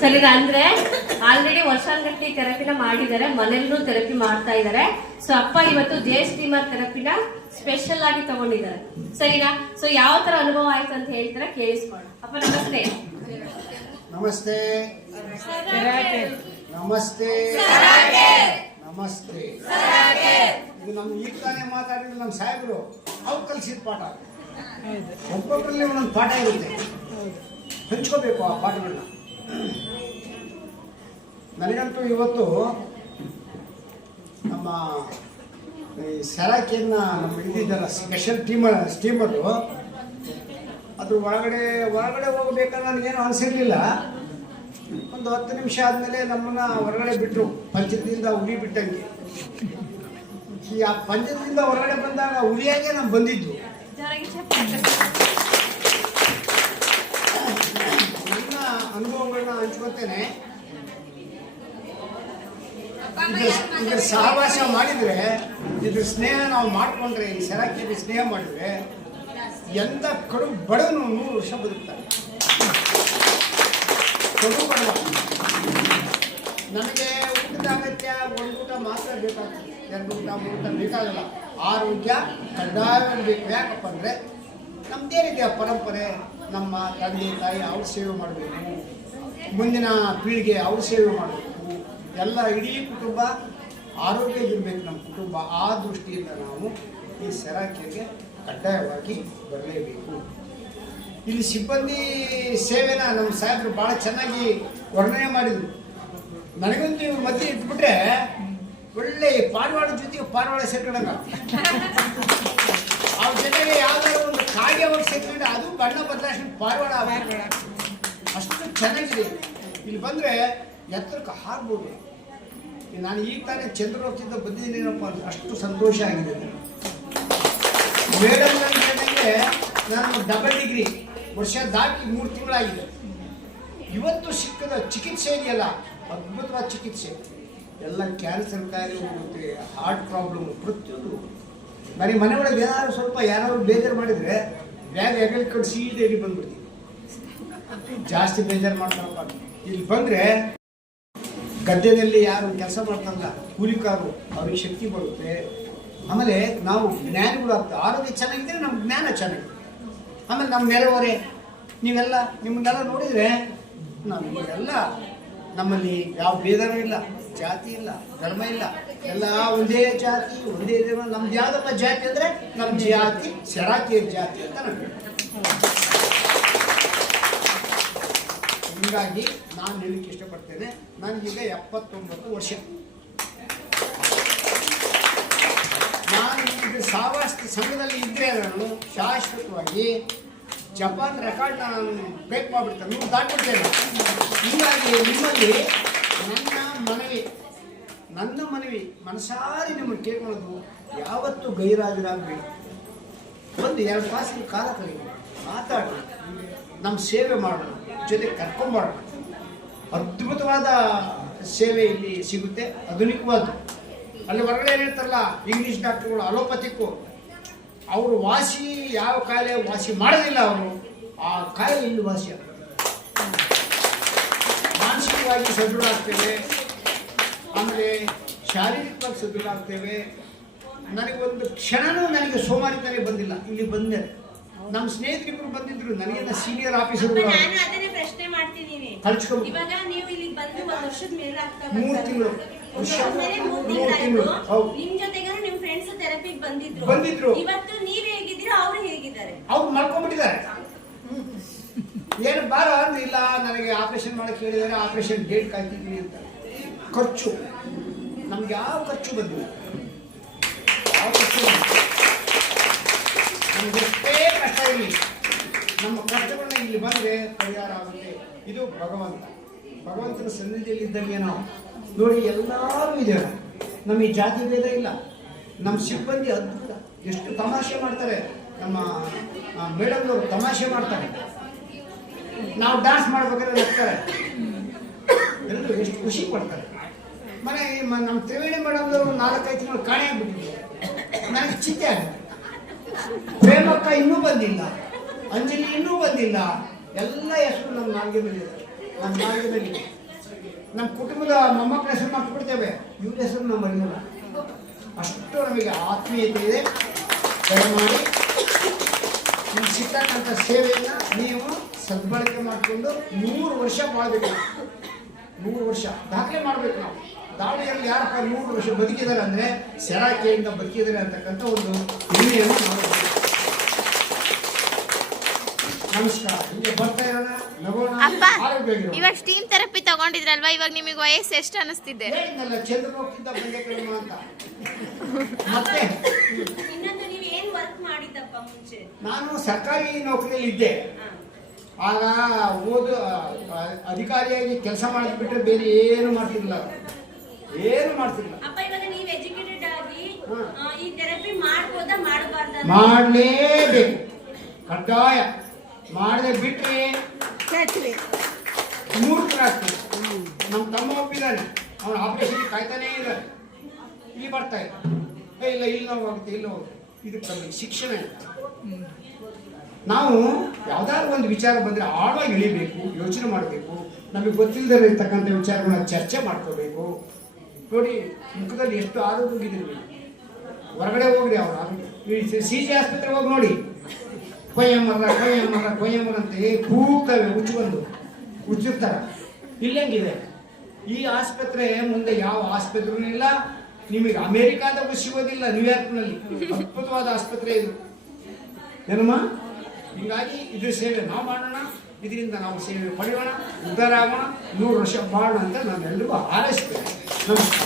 ಸರಿನಾ? ಅಂದ್ರೆ ಆಲ್ರೆಡಿ ವರ್ಷಾನ್ಗಟ್ಟಿ ಥೆರಪಿನ ಮಾಡಿದ್ದಾರೆ, ಮನೆಯಲ್ಲೂ ಥೆರಪಿ ಮಾಡ್ತಾ ಇದ್ದಾರೆ. ಸೊ ಅಪ್ಪ ಇವತ್ತು ಜೆ ಸ್ಟೀಮರ್ ಥೆರಪಿನ ಸ್ಪೆಷಲ್ ಆಗಿ ತಗೊಂಡಿದ್ದಾರೆ. ಸರಿನಾ? ಸೊ ಯಾವ ತರ ಅನುಭವ ಆಯ್ತು ಅಂತ ಹೇಳ್ತಾರೆ, ಕೇಳಿಸ್ಕೊಳ್ಳೋಣ. ಅಪ್ಪ ನಮಸ್ತೆ. ನಮಸ್ತೆ ನಮಸ್ತೆ ನಮಸ್ತೆ. ಇದು ನಮ್ಮ ಈಗ ತಾನೇ ಮಾತಾಡಿದ್ರೆ ನಮ್ಮ ಸಾಹೇಬರು ಅವ್ರು ಕಲಿಸಿದ ಪಾಠ. ಒಬ್ಬೊಬ್ಬರಲ್ಲಿ ಒಂದೊಂದು ಪಾಠ ಇರುತ್ತೆ, ಹಂಚ್ಕೋಬೇಕು ಆ ಪಾಠಗಳನ್ನ. ನನಗಂತೂ ಇವತ್ತು ನಮ್ಮ ಈ ಸೆರಾಕಿಯನ್ನ ನಮ್ಮ ಇದಿದ್ದಲ್ಲ ಸ್ಪೆಷಲ್ ಸ್ಟೀಮರು, ಅದು ಒಳಗಡೆ ಹೋಗ್ಬೇಕಾದ್ರೆ ನನಗೇನು ಅನಿಸಿರ್ಲಿಲ್ಲ. ಒಂದು 10 ನಿಮಿಷ ಆದಮೇಲೆ ನಮ್ಮನ್ನ ಹೊರಗಡೆ ಬಿಟ್ಟರು, ಪಂಚದಿಂದ ಉರಿ ಬಿಟ್ಟಂಗೆ. ಈ ಆ ಪಂಚದಿಂದ ಹೊರಗಡೆ ಬಂದಾಗ ಉರಿಯಾಗೆ ನಾನು ಬಂದಿದ್ದು. ನನ್ನ ಅನುಭವಗಳನ್ನ ಹಂಚ್ಕೊತೇನೆ. ಇದ್ರ ಸಹವಾಸ ಮಾಡಿದ್ರೆ, ಇದ್ರ ಸ್ನೇಹ ನಾವು ಮಾಡಿಕೊಂಡ್ರೆ, ಈ ಸೆರಾಕಿಯಲ್ಲಿ ಸ್ನೇಹ ಮಾಡಿದ್ರೆ ಎಂತ ಕಡು ಬಡವನು 100 ವರ್ಷ ಬದುಕ್ತಾರೆ. ಕಡು ಬಡವ. ನನಗೆ ಊಟದ ಅಗತ್ಯ ಒಂದು ಊಟ ಮಾತ್ರ ಬೇಕಾಗ್ತದೆ, 2 ಊಟ 3 ಊಟ ಬೇಕಾಗಲ್ಲ. ಆರೋಗ್ಯ ಕಡ್ಡಾಯವಾಗಿ ಬೇಕು. ಯಾಕಪ್ಪ ಅಂದರೆ ನಮ್ದೇನಿದೆ ಪರಂಪರೆ, ನಮ್ಮ ತಂದೆ ತಾಯಿ ಅವ್ರ ಸೇವೆ ಮಾಡಬೇಕು, ಮುಂದಿನ ಪೀಳಿಗೆ ಅವ್ರ ಸೇವೆ ಮಾಡಬೇಕು, ಎಲ್ಲ ಇಡೀ ಕುಟುಂಬ ಆರೋಗ್ಯ ಇರಬೇಕು ನಮ್ಮ ಕುಟುಂಬ. ಆ ದೃಷ್ಟಿಯಿಂದ ನಾವು ಈ ಸೆರಾಕಿಗೆ ಕಡ್ಡಾಯವಾಗಿ ಬರಲೇಬೇಕು. ಇಲ್ಲಿ ಸಿಬ್ಬಂದಿ ಸೇವೆನ ನಮ್ಮ ಸಾಹೇಬರು ಭಾಳ ಚೆನ್ನಾಗಿ ವರ್ಣನೆ ಮಾಡಿದರು. ನನಗಂತೂ ಇವ್ರ ಮಧ್ಯೆ ಇಟ್ಬಿಟ್ರೆ ಒಳ್ಳೆ ಪಾರಿವಾಳ ಜೊತೆಗೆ ಪಾರಿವಾಳ ಸೇರ್ಕೊಂಡಂಗ, ಅವ್ರ ಜೊತೆಗೆ ಯಾವ್ದಾದ್ರು ಒಂದು ಕಾಗೆ ಅವ್ರು ಸೇರ್ಕೊಂಡ್ರೆ ಅದು ಬಣ್ಣ ಬದಲಾಯಿಸಿ ಪಾರಿವಾಳ ಅಷ್ಟು ಚೆನ್ನಾಗಿದೆ. ಇಲ್ಲಿ ಬಂದರೆ ಎತ್ತರಕ್ಕೆ ಹಾರ್ಬೋದು. ನಾನು ಈಗ ತಾನೇ ಚಂದ್ರಲೋಕದಿಂದ ಬಂದಿದ್ದೀನೇನಪ್ಪ ಅಂತ ಅಷ್ಟು ಸಂತೋಷ ಆಗಿದೆ. ಮೇಡಮ್ ನನಗೆ ನಾನು ಡಬಲ್ ಡಿಗ್ರಿ ವರ್ಷ ದಾಟಿ 3 ತಿಂಗಳಾಗಿದೆ. ಇವತ್ತು ಸಿಕ್ಕದ ಚಿಕಿತ್ಸೆ ಇದೆಯಲ್ಲ, ಅದ್ಭುತವಾದ ಚಿಕಿತ್ಸೆ. ಎಲ್ಲ ಕ್ಯಾನ್ಸರ್ ಕಾಯಿಲೆ ಹೋಗುತ್ತೆ, ಹಾರ್ಟ್ ಪ್ರಾಬ್ಲಮ್, ಪ್ರತಿಯೊಂದು. ನನಗೆ ಮನೆ ಒಳಗೆ ಏನಾದ್ರು ಸ್ವಲ್ಪ ಯಾರಾದ್ರು ಬೇಜಾರು ಮಾಡಿದರೆ ಬ್ಯಾಗ್ ಹೆಗಲ್ ಕಟ್ಟು ಸೀದೆ ಇಲ್ಲಿ ಬಂದ್ಬಿಡ್ತೀವಿ. ಜಾಸ್ತಿ ಬೇಜಾರು ಮಾಡ್ತಾರಪ್ಪ. ಇಲ್ಲಿ ಬಂದರೆ ಗದ್ದೆಯಲ್ಲಿ ಯಾರು ಕೆಲಸ ಮಾಡ್ತಾರಲ್ಲ ಕೂಲಿಕಾರರು, ಅವ್ರಿಗೆ ಶಕ್ತಿ ಬರುತ್ತೆ. ಆಮೇಲೆ ನಾವು ಜ್ಞಾನಿಗಳು ಆಗ್ತದೆ. ಆರೋಗ್ಯ ಚೆನ್ನಾಗಿದ್ದರೆ ನಮ್ಮ ಜ್ಞಾನ ಚೆನ್ನಾಗಿದೆ. ಆಮೇಲೆ ನಮ್ಮ ನೆರೆಹೊರೆ ನೀವೆಲ್ಲ ನಿಮ್ಮನ್ನೆಲ್ಲ ನೋಡಿದರೆ ನಮಗೆಲ್ಲ ನಮ್ಮಲ್ಲಿ ಯಾವ ಭೇದನೂ ಇಲ್ಲ, ಜಾತಿ ಇಲ್ಲ, ಧರ್ಮ ಇಲ್ಲ, ಎಲ್ಲ ಒಂದೇ ಜಾತಿ ಒಂದೇ ಧರ್ಮ. ನಮ್ದು ಯಾವುದಪ್ಪ ಜಾತಿ ಅಂದರೆ ನಮ್ಮ ಜಾತಿ ಸೆರಾಕಿಯ ಜಾತಿ ಅಂತ ನಮಗೆ. ಹೀಗಾಗಿ ನಾನು ಹೇಳಲಿಕ್ಕೆ ಇಷ್ಟಪಡ್ತೇನೆ, ನನಗೀಗ 79 ವರ್ಷ. ನಾನು ಇದು ಸಾವಾಸ ಸಂಘದಲ್ಲಿ ಇದ್ದರೆ ನಾನು ಶಾಶ್ವತವಾಗಿ ಜಪಾನ್ ರೆಕಾರ್ಡ್ನ ನಾನು ಬ್ರೇಕ್ ಮಾಡಿಬಿಡ್ತೇನೆ, 100 ದಾಟಿಬಿಡ್ತೇನೆ. ಹೀಗಾಗಿ ನಿಮ್ಮಲ್ಲಿ ನನ್ನ ಮನವಿ ಮನಸಾರಿ ನಿಮ್ಮನ್ನು ಕೇಳ್ಕೊಳ್ಳೋದು, ಯಾವತ್ತೂ ಗೈರಾಜರಾಗಬೇಕು. ಒಂದು 2 ತಾಸಿನ ಕಾಲ ಕಲಿಯೋಣ, ಮಾತಾಡೋಣ, ನಮ್ಮ ಸೇವೆ ಮಾಡೋಣ, ಜೊತೆ ಕರ್ಕೊಂಬರೋಣ. ಅದ್ಭುತವಾದ ಸೇವೆ ಇಲ್ಲಿ ಸಿಗುತ್ತೆ, ಆಧುನಿಕವಾದ. ಅಲ್ಲಿ ಹೊರಗಡೆ ಏನು ಹೇಳ್ತಾರಲ್ಲ ಇಂಗ್ಲೀಷ್ ಡಾಕ್ಟರ್ಗಳು, ಅಲೋಪತಿಕ್ಕು, ಅವರು ವಾಸಿ ಯಾವ ಕಾಯಿಲೆ ವಾಸಿ ಮಾಡೋದಿಲ್ಲ, ಅವರು ಆ ಕಾಯಿಲೆ ಇಲ್ಲಿ ವಾಸಿ ಆಗ್ತದೆ. ಮಾನಸಿಕವಾಗಿ ಸದೃಢ ಆಗ್ತೇವೆ, ಆಮೇಲೆ ಶಾರೀರಿಕವಾಗಿ ಸದೃಢ ಆಗ್ತೇವೆ. ನನಗೊಂದು ಕ್ಷಣನೂ ನನಗೆ ಸೋಮಾರಿತನೇ ಬಂದಿಲ್ಲ. ಇಲ್ಲಿ ಬಂದೆ, ನಮ್ಮ ಸ್ನೇಹಿತರಿಬ್ರು ಬಂದಿದ್ರು, ನನಗಿನ್ನ ಸೀನಿಯರ್ ಆಫೀಸರ್ಗಳು. ನಾನು ಅದನ್ನೇ ಪ್ರಶ್ನೆ ಮಾಡ್ತಿದ್ದೀನಿ. ಇವಾಗ ನೀವು ಇಲ್ಲಿ ಬಂದು 1 ವರ್ಷದ ಮೇಲೆ ಆಗ್ತಾ 3 ತಿಂಗಳು ನಿಮ್ ಜೊತೆಗೆ ನಿಮ್ ಫ್ರೆಂಡ್ಸ್ ಥೆರಪಿಗೆ ಬಂದಿದ್ರು. ಇವತ್ತು ನೀವ್ ಹೇಗಿದ್ದೀರಾ, ಅವ್ರು ಹೇಗಿದ್ದಾರೆ? ಅವ್ರು ಮಾಡ್ಕೊಂಡ್ಬಿಟ್ಟಿದ್ದಾರೆ. ಏನು ಬಾರ ಅಂದ್ರೆ ಇಲ್ಲ, ನನಗೆ ಆಪರೇಷನ್ ಮಾಡಕ್ಕೆ ಹೇಳಿದ್ದಾರೆ, ಆಪರೇಷನ್ ಡೇಟ್ ಕಾಯ್ತಿದ್ದೀನಿ ಅಂತ. ಖರ್ಚು ನಮ್ಗೆ ಯಾವ ಖರ್ಚು ಬಂದಿಲ್ಲ, ಯಾವ ಖರ್ಚು ನಮ್ಗೆ ಎಷ್ಟೇ ಕಷ್ಟ ಇರಲಿ, ನಮ್ಮ ಕಷ್ಟಗಳನ್ನ ಇಲ್ಲಿ ಬಂದರೆ ಪರಿಹಾರ ಆಗುತ್ತೆ. ಇದು ಭಗವಂತನ ಸನ್ನಿಧಿಯಲ್ಲಿ ಇದ್ದಂಗೆ ನಾವು ನೋಡಿ ಎಲ್ಲರೂ ಇದ್ದೇವೆ. ನಮಗೆ ಜಾತಿ ಭೇದ ಇಲ್ಲ. ನಮ್ಮ ಸಿಬ್ಬಂದಿ ಅದ್ಭುತ, ಎಷ್ಟು ತಮಾಷೆ ಮಾಡ್ತಾರೆ. ನಮ್ಮ ಮೇಡಮ್ನವರು ತಮಾಷೆ ಮಾಡ್ತಾರೆ. ನಾವು ಡ್ಯಾನ್ಸ್ ಮಾಡ್ಬೇಕಾದ್ರೆ ನಗ್ತಾರೆ, ಎಲ್ಲರೂ ಎಷ್ಟು ಖುಷಿ ಪಡ್ತಾರೆ. ನಮ್ಮ ತ್ರಿವೇಣಿ ಮೇಡಮ್ನವರು 4-5 ತಿಂಗಳು ಕಾಣೆ ಆಗ್ಬಿಟ್ಟಿದ್ರು. ನನಗೆ ಚಿಂತೆ ಆಗುತ್ತೆ. ಪ್ರೇಮಕ್ಕ ಇನ್ನೂ ಬಂದಿಲ್ಲ, ಅಂಜಲಿ ಇನ್ನೂ ಬಂದಿಲ್ಲ, ಎಲ್ಲ ಹೆಸರು ನಮ್ಮ ನಾಲ್ಗೆ ಬಂದಿದ್ದಾರೆ. ನನ್ನ ಮಾರ್ಗದಲ್ಲಿ ನಮ್ಮ ಕುಟುಂಬದ ಮೊಮ್ಮಕ್ಕಳ ಹೆಸರು ಮಾಡ್ಕೊಡ್ತೇವೆ, ಇವ್ರ ಹೆಸರು ನಾವು ಮರೆಯಲ್ಲ. ಅಷ್ಟು ನಮಗೆ ಆತ್ಮೀಯತೆ ಇದೆ. ದಯಮಾಡಿ ನಿಮ್ಗೆ ಸಿಗ್ತಕ್ಕಂಥ ಸೇವೆಯನ್ನು ನೀವು ಸದ್ಬಳಕೆ ಮಾಡಿಕೊಂಡು 100 ವರ್ಷ ಬಾಳ್ಬೇಕು. 100 ವರ್ಷ ದಾಖಲೆ ಮಾಡಬೇಕು. ನಾವು ದಾಳಿಯಲ್ಲಿ ಯಾರಪ್ಪ 100 ವರ್ಷ ಬದುಕಿದ್ದಾರೆ ಅಂದರೆ ಸೆರಾಕೆಯಿಂದ ಬದುಕಿದ್ದಾರೆ ಅಂತಕ್ಕಂಥ ಒಂದು ಹೆಮ್ಮೆಯನ್ನು ಮಾಡಬೇಕು. ನಮಸ್ಕಾರ. ಹೀಗೆ ಬರ್ತಾ ಇರೋಣ, ನಗೋಣ, ಅಪ್ಪ ಆರೋಗ್ಯವಾಗಿರೋಣ. ಇವಾಗ ಸ್ಟೀಮ್ ಥೆರಪಿ ತಗೊಂಡಿದ್ರಲ್ವಾ, ಇವಾಗ ನಿಮಗೆ ವಯಸ್ಸು ಎಷ್ಟು ಅನಿಸ್ತಿದೆ? ಹೇಳಿದ್ನಲ್ಲ ಚಂದ್ರಲೋಕದಿಂದ ಬಂದೆ ಕಡಿಮೆ ಅಂತ. ಮತ್ತೆ ಇನ್ನೊಂದು ನೀವು ಏನ್ ವರ್ಕ್ ಮಾಡಿದ್ದಪ್ಪ ಮುಂಚೆ? ನಾನು ಸರ್ಕಾರಿ ನೌಕರಿಯಲ್ಲಿ ಇದ್ದೆ. ಆಗ ಅಧಿಕಾರಿಯಾಗಿ ಕೆಲಸ ಮಾಡಿಬಿಟ್ರೆ ಬೇರೆ ಏನು ಮಾಡ್ತಿರ್ಲಿಲ್ಲ, ಏನು ಮಾಡ್ತಿರ್ಲಿಲ್ಲ. ಅಪ್ಪ ಇವಾಗ ನೀವು ಎಜುಕೇಟೆಡ್ ಆಗಿ ಈ ಥೆರಪಿ ಮಾಡ್ಬೋದಾ ಮಾಡಬಾರ್ದಾ? ಮಾಡಲೇಬೇಕು, ಕಡ್ಡಾಯ. ಮಾಡದೆ ಬಿಟ್ರೆ ಮೂರ್ಖರಾಗ್ತೀವಿ. ನಮ್ಮ ತಮ್ಮ ಒಪ್ಪಿದ್ದಾನೆ, ಅವನು ಆಪರೇಷನ್ ಕಾಯ್ತಾನೇ ಇದ್ದಾನೆ. ಇಲ್ಲಿ ಬರ್ತಾ ಇಲ್ಲ, ಇಲ್ಲ ಇಲ್ಲಿ ನೋವಾಗುತ್ತೆ, ಇಲ್ಲಿ ಹೋಗುತ್ತೆ. ಇದಕ್ಕೆ ನಮಗೆ ಶಿಕ್ಷಣ ಇಲ್ಲ. ನಾವು ಯಾವ್ದಾದ್ರು ಒಂದು ವಿಚಾರ ಬಂದರೆ ಆಳವಾಗಿ ಇಳಿಬೇಕು, ಯೋಚನೆ ಮಾಡಬೇಕು. ನಮಗೆ ಗೊತ್ತಿಲ್ಲದೆ ಇರ್ತಕ್ಕಂಥ ವಿಚಾರಗಳನ್ನ ಚರ್ಚೆ ಮಾಡ್ಕೋಬೇಕು. ನೋಡಿ ಮುಖದಲ್ಲಿ ಎಷ್ಟು ಆರೋಗ್ಯಗಿದ್ದೀರಿ. ಹೊರಗಡೆ ಹೋಗ್ರಿ, ಅವ್ರು ಆರೋಗ್ಯ CG ಆಸ್ಪತ್ರೆಗೆ ಹೋಗಿ ನೋಡಿ, ಕೊಯ್ಯಮ್ಮರ ಅಂತ ಕೂಗ್ತವೆ, ಹುಚ್ಚಿರ್ತಾರೆ. ಇಲ್ಲಂಗಿದೆ ಈ ಆಸ್ಪತ್ರೆ ಮುಂದೆ ಯಾವ ಆಸ್ಪತ್ರೆನೂ ಇಲ್ಲ. ನಿಮಗೆ ಅಮೆರಿಕಾದಾಗೂ ಸಿಗೋದಿಲ್ಲ, ನ್ಯೂಯಾರ್ಕ್ನಲ್ಲಿ. ಅದ್ಭುತವಾದ ಆಸ್ಪತ್ರೆ ಇದು ಏನಮ್ಮ. ಹೀಗಾಗಿ ಇದ್ರ ಸೇವೆ ನಾವು ಮಾಡೋಣ, ಇದರಿಂದ ನಾವು ಸೇವೆ ಪಡೆಯೋಣ, ಉದ್ಧಾರ ಆಗೋಣ, 100 ವರ್ಷ ಬಾಳೋಣ ಅಂತ ನಾನು ಎಲ್ರಿಗೂ ಹಾರೈಸ್ತೇನೆ. ನಮಸ್ಕಾರ.